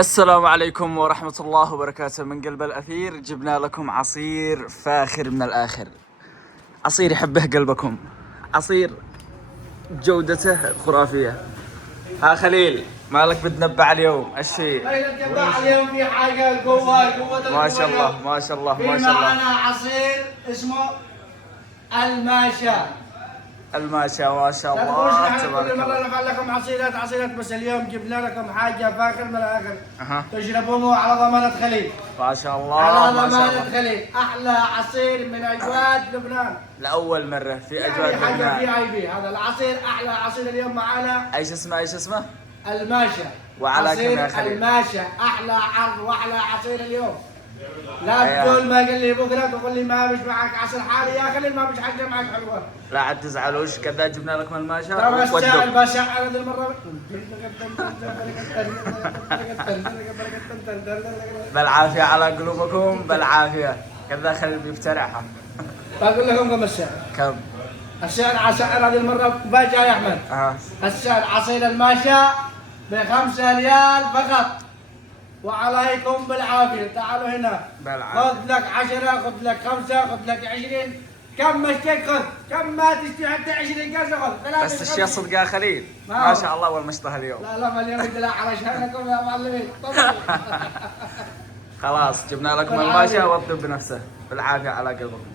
السلام عليكم ورحمة الله وبركاته. من قلب الأثير جبنا لكم عصير فاخر من الآخر، عصير يحبه قلبكم، عصير جودته خرافية. ها خليل، مالك بتنبع اليوم؟ الشيء اليوم في حاجة قوة ما شاء الله ما شاء الله ما في شاء الله. معنا عصير اسمه الماشا. الماشا ما شاء لا الله تقولش تبارك كل مرة الله. نفعل لكم عصيرات، بس اليوم جبنا لكم حاجة فاخر من الآخر. أها تشربوه على ضمانة خليل. ما شاء الله على ما شاء ضمانة الله. خليل، أحلى عصير من أجواد لبنان. لأول مرة في أجواء يعني حاجة لبنان. VIP. هذا العصير أحلى عصير اليوم معانا. ايش اسمه ايش اسمه؟ الماشا. وعلى كم يا عصير خليل؟ الماشا أحلى عرض وأحلى عصير اليوم. لا أيوة. تقول ما قال لي بكره تقول لي ما مش معك عصير حالي يا خليل، ما مش حاجه معك حلوه. لا عاد تزعلوش، كذا جبنا لكم الماشا ترى السعر ودوا. بشع هذه المره. بالعافية على قلوبكم، بالعافية. كذا خليل بيفترعها. بقول لكم كم السعر؟ كم؟ السعر هذه المره باجع يا احمد. السعر عصير الماشا ب5 ريال فقط، وعليكم بالعافيه. تعالوا هنا بالعافية. خذ لك 10، خذ لك 5، خذ لك 20. كم مشتك خذ، كم ما تشتري حتى 20 قرش خذ. بس الشيء صدق يا خليل، ما ما هو. شاء الله والمشطة اليوم. لا ما اليوم يدلع على شأنكم يا معلمين. طبعا. خلاص جبنا لكم بالعافية. الماشا وابدوا بنفسه. بالعافية على قلبكم.